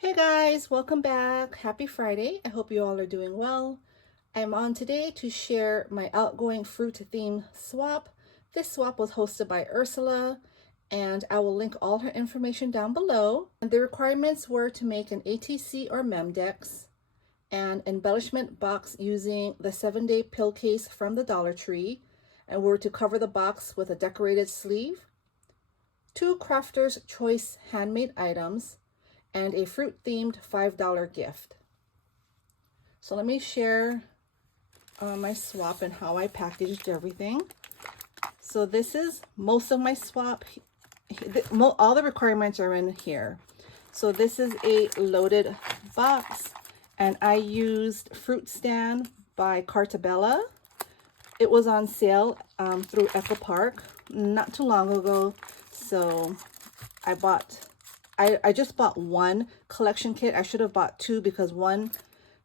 Hey guys, welcome back. Happy Friday. I hope you all are doing well. I'm on today to share my outgoing fruit theme swap. This swap was hosted by Ursula, and I will link all her information down below. And the requirements were to make an ATC or Memdex, an embellishment box using the 7-day pill case from the Dollar Tree, and we're to cover the box with a decorated sleeve, 2 Crafter's Choice handmade items, and a fruit-themed $5 gift. So let me share my swap and how I packaged everything. So this is most of my swap. All the requirements are in here. So this is a loaded box, and I used Fruit Stand by Cartabella. It was on sale through Echo Park not too long ago, so I just bought one collection kit. I should have bought 2 because one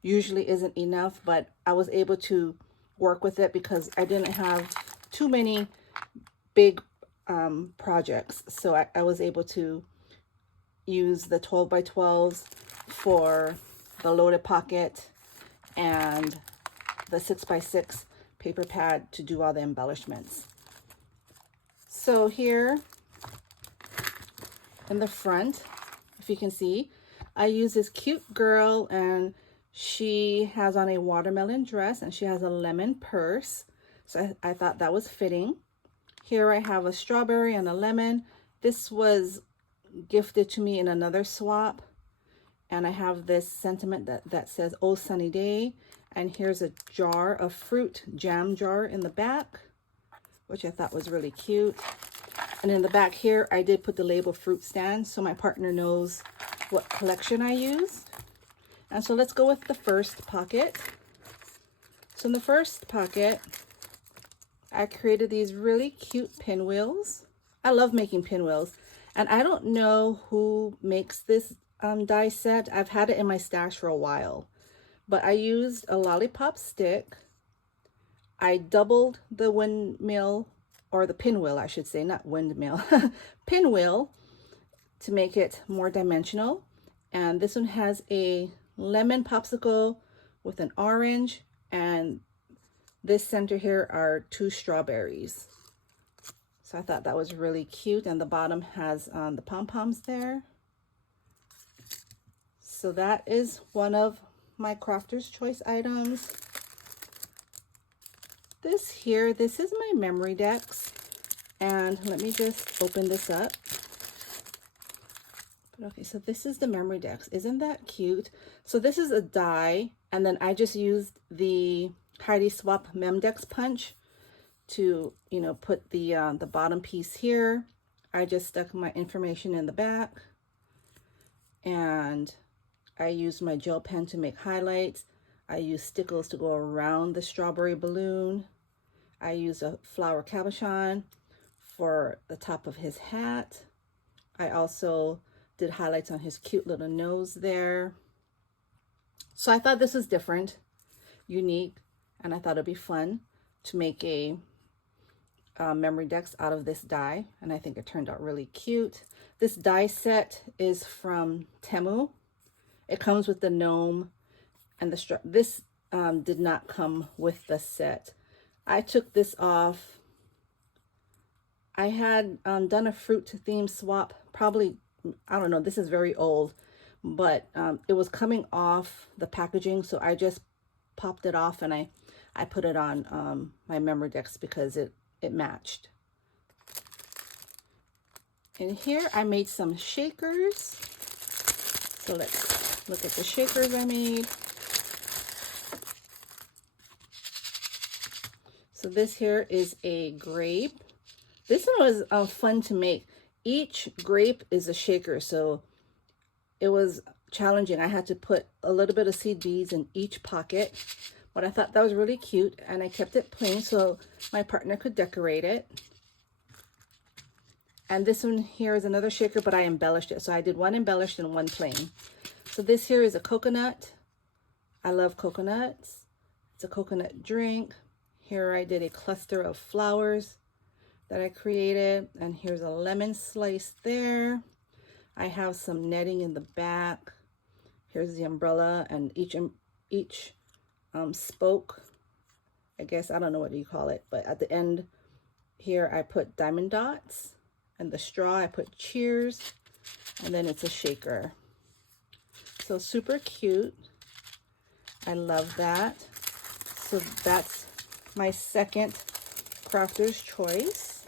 usually isn't enough, but I was able to work with it because I didn't have too many big projects. So I was able to use the 12 by 12s for the loaded pocket and the 6 by 6 paper pad to do all the embellishments. So here in the front, if you can see, I use this cute girl, and she has on a watermelon dress and she has a lemon purse. So I thought that was fitting. Here I have a strawberry and a lemon. This was gifted to me in another swap. And I have this sentiment that says, "Oh, sunny day." And here's a jar of fruit, jam jar in the back, which I thought was really cute. And in the back here, I did put the label Fruit Stand so my partner knows what collection I used. And so let's go with the first pocket. So in the first pocket, I created these really cute pinwheels. I love making pinwheels. And I don't know who makes this die set. I've had it in my stash for a while. But I used a lollipop stick. I doubled the windmill, or the pinwheel, I should say, not windmill, pinwheel, to make it more dimensional. And this one has a lemon popsicle with an orange, and this center here are 2 strawberries. So I thought that was really cute, and the bottom has the pom-poms there. So that is one of my Crafter's Choice items. This is my memory decks, and let me just open this up. Okay, so this is the memory decks. Isn't that cute? So this is a die, and then I just used the Heidi Swap Memdex punch to, put the bottom piece here. I just stuck my information in the back, and I used my gel pen to make highlights. I used stickles to go around the strawberry balloon. I used a flower cabochon for the top of his hat. I also did highlights on his cute little nose there. So I thought this was different, unique, and I thought it'd be fun to make a memory decks out of this die, and I think it turned out really cute. This die set is from Temu. It comes with the gnome and the this did not come with the set. I took this off. I had done a fruit theme swap, probably, I don't know, this is very old, but it was coming off the packaging, so I just popped it off and I put it on my memory decks because it matched. And here I made some shakers. So let's look at the shakers I made. So this here is a grape. This one was fun to make. Each grape is a shaker, so it was challenging. I had to put a little bit of seed beads in each pocket, but I thought that was really cute, and I kept it plain so my partner could decorate it. And this one here is another shaker, but I embellished it. So I did one embellished and one plain. So this here is a coconut. I love coconuts. It's a coconut drink. Here I did a cluster of flowers that I created, and here's a lemon slice there. I have some netting in the back Here's the umbrella, and each spoke, I guess, I don't know what you call it, but at the end here I put diamond dots, and the straw I put cheers, and then it's a shaker. So super cute. I love that. So that's my second crafter's choice.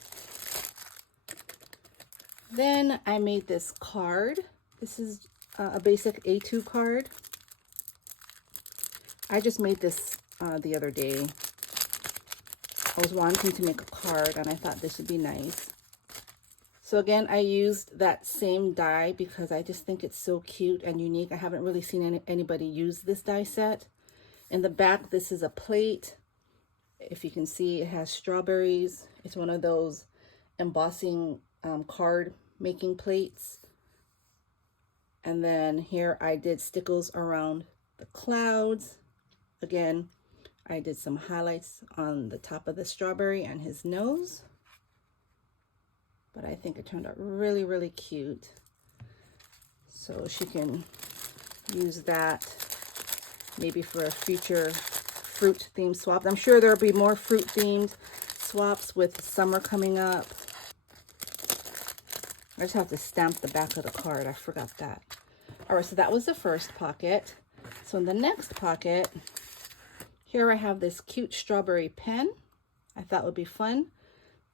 Then I made this card. This is a basic A2 card. I just made this the other day. I was wanting to make a card and I thought this would be nice. So again, I used that same die because I just think it's so cute and unique. I haven't really seen anybody use this die set. In the back, this is a plate. If you can see, it has strawberries. It's one of those embossing card making plates. And then here I did stickles around the clouds. Again, I did some highlights on the top of the strawberry and his nose. But I think it turned out really, really cute. So she can use that maybe for a future fruit themed swap. I'm sure there'll be more fruit themed swaps with summer coming up. I just have to stamp the back of the card. I forgot that. All right, so that was the first pocket. So in the next pocket, here I have this cute strawberry pen. I thought would be fun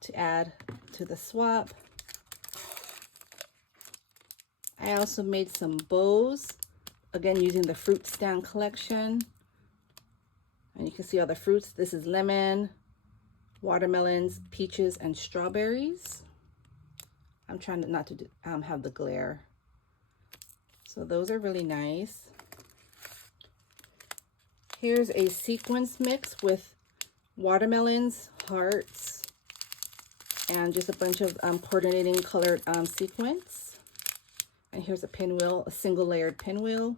to add to the swap. I also made some bows, again using the fruit stand collection. And you can see all the fruits. This is lemon, watermelons, peaches, and strawberries. I'm trying not to have the glare. So those are really nice. Here's a sequence mix with watermelons, hearts, and just a bunch of coordinating colored sequins. And here's a pinwheel, a single layered pinwheel.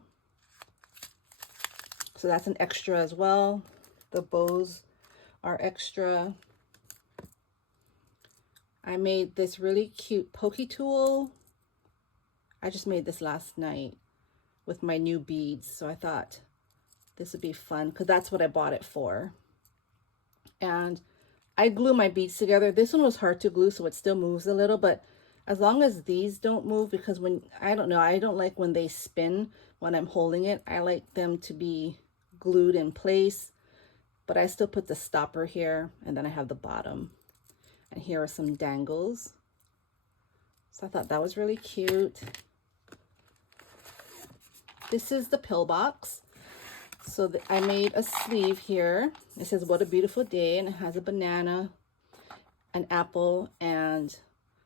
So that's an extra as well. The bows are extra. I made this really cute pokey tool. I just made this last night with my new beads. So I thought this would be fun because that's what I bought it for. And I glue my beads together. This one was hard to glue, so it still moves a little, but as long as these don't move, because when, I don't know, I don't like when they spin when I'm holding it. I like them to be glued in place, but I still put the stopper here, and then I have the bottom. And here are some dangles. So I thought that was really cute. This is the pill box. So I made a sleeve here. It says, "What a beautiful day," and it has a banana, an apple, and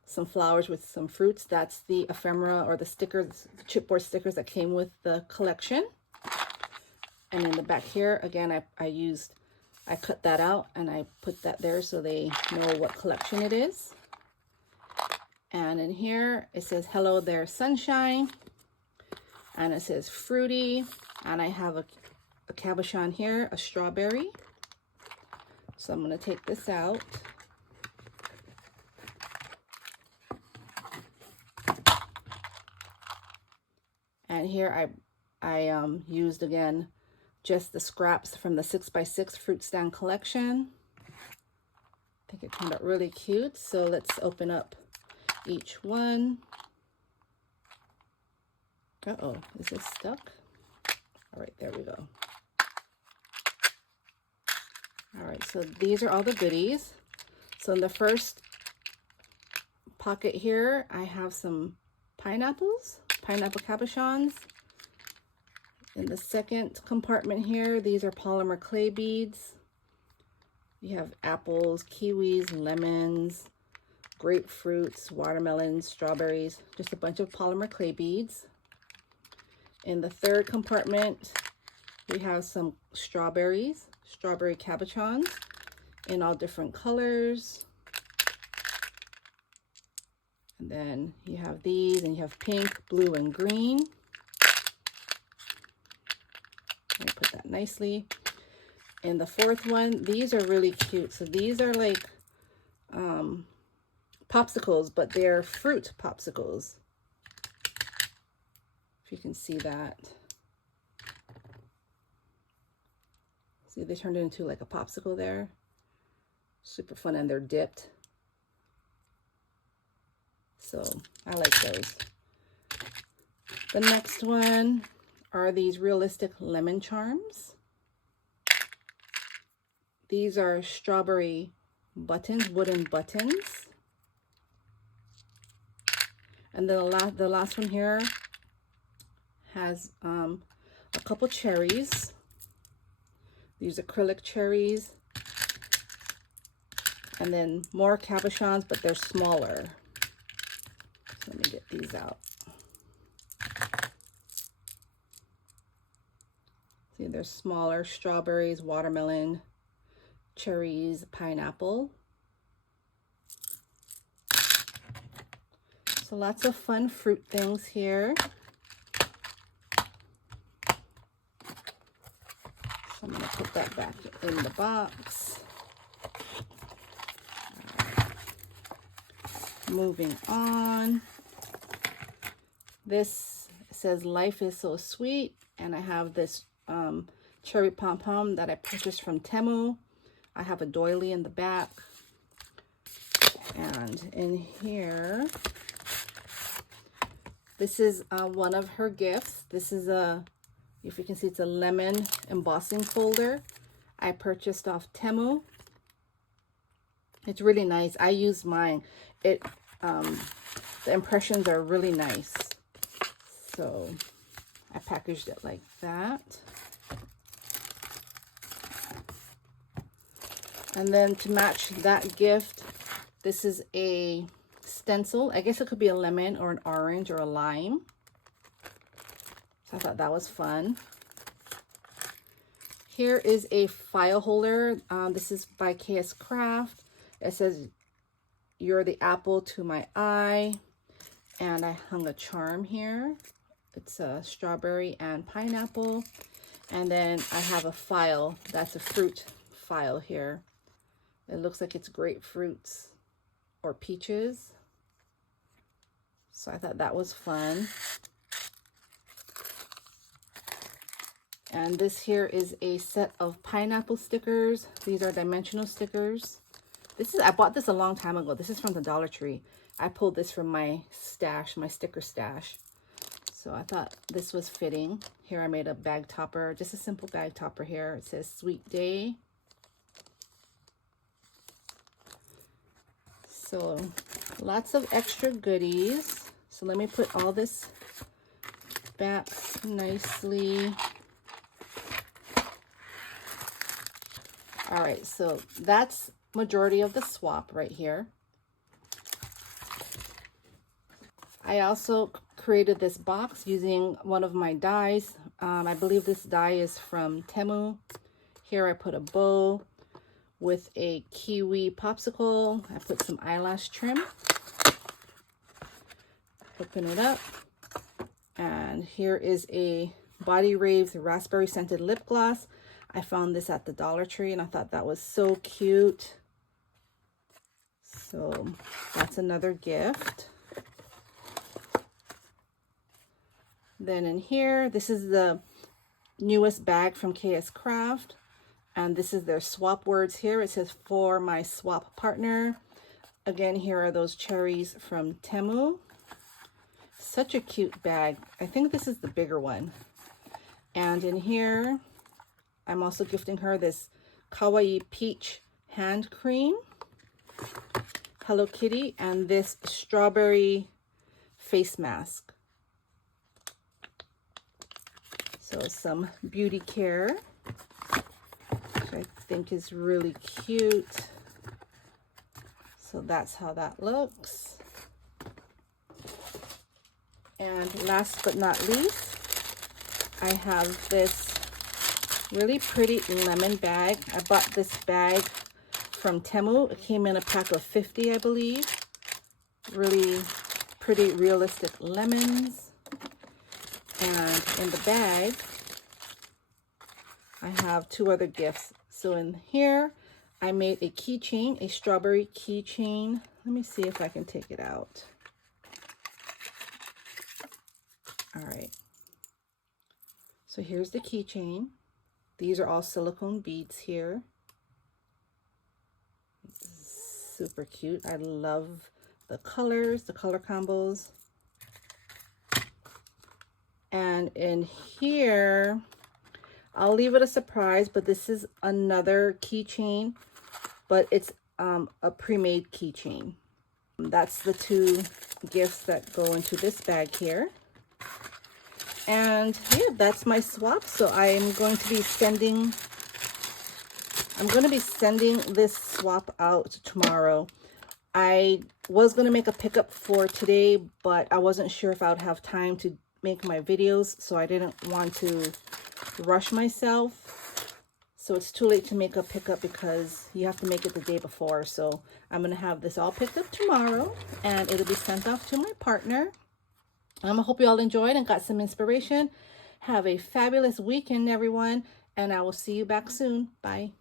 some flowers with some fruits. That's the ephemera or the stickers, the chipboard stickers that came with the collection. And in the back here, again, I cut that out and I put that there so they know what collection it is. And in here, it says, "Hello there, sunshine." And it says fruity. And I have a cabochon here, a strawberry. So I'm going to take this out. And here I used, again, just the scraps from the 6x6 fruit stand collection. I think it turned out really cute. So let's open up each one. Uh-oh, is this stuck? All right, there we go. All right, so these are all the goodies. So in the first pocket here, I have some pineapples, pineapple cabochons. In the second compartment here, these are polymer clay beads. You have apples, kiwis, lemons, grapefruits, watermelons, strawberries, just a bunch of polymer clay beads. In the third compartment, we have some strawberries, strawberry cabochons in all different colors. And then you have these, and you have pink, blue, and green. Let me put that nicely. In the fourth one, these are really cute. So these are like popsicles, but they're fruit popsicles. If you can see that. See, they turned it into like a popsicle there. Super fun, and they're dipped. So I like those. The next one are these realistic lemon charms. These are strawberry buttons, wooden buttons. And then the last one here has a couple cherries. These acrylic cherries. And then more cabochons, but they're smaller. So let me get these out. See, they're smaller: strawberries, watermelon, cherries, pineapple. So lots of fun fruit things here. So I'm going to put that back in the box. Moving on. This says life is so sweet, and I have this cherry pom-pom that I purchased from Temu. I have a doily in the back, and in here, this is one of her gifts. This is if you can see, it's a lemon embossing folder I purchased off Temu. It's really nice. I used mine. The impressions are really nice. So I packaged it like that. And then to match that gift, this is a stencil. I guess it could be a lemon or an orange or a lime. So I thought that was fun. Here is a file holder. This is by KS Craft. It says, "You're the apple to my eye." And I hung a charm here. It's a strawberry and pineapple. And then I have a file. That's a fruit file here. It looks like it's grapefruits or peaches. So I thought that was fun. And this here is a set of pineapple stickers. These are dimensional stickers. I bought this a long time ago. This is from the Dollar Tree. I pulled this from my stash, my sticker stash. So I thought this was fitting. Here I made a bag topper, just a simple bag topper here. It says Sweet Day. So lots of extra goodies. So let me put all this back nicely. All right, so that's majority of the swap right here. I also created this box using one of my dies. I believe this die is from Temu. Here I put a bow with a kiwi popsicle. I put some eyelash trim. Open it up. And here is a Body Raves raspberry scented lip gloss. I found this at the Dollar Tree and I thought that was so cute. So that's another gift. Then in here, this is the newest bag from KS Craft. And this is their swap words here. It says, "For my swap partner." Again, here are those cherries from Temu. Such a cute bag. I think this is the bigger one. And in here, I'm also gifting her this Kawaii Peach hand cream, Hello Kitty, and this strawberry face mask. So some beauty care, which I think is really cute. So that's how that looks. And last but not least, I have this really pretty lemon bag. I bought this bag from Temu. It came in a pack of 50, I believe. Really pretty realistic lemons. And in the bag, I have two other gifts. So in here, I made a keychain, a strawberry keychain. Let me see if I can take it out. All right. So here's the keychain. These are all silicone beads here. Super cute. I love the colors, the color combos. And in here, I'll leave it a surprise, but this is another keychain, but it's a pre-made keychain. That's the two gifts that go into this bag here. And yeah, that's my swap. So I'm going to be sending this swap out tomorrow. I was going to make a pickup for today, but I wasn't sure if I would have time to make my videos, so I didn't want to rush myself. So it's too late to make a pickup because you have to make it the day before. So I'm going to have this all picked up tomorrow, and it'll be sent off to my partner. I hope you all enjoyed and got some inspiration. Have a fabulous weekend, everyone, and I will see you back soon. Bye.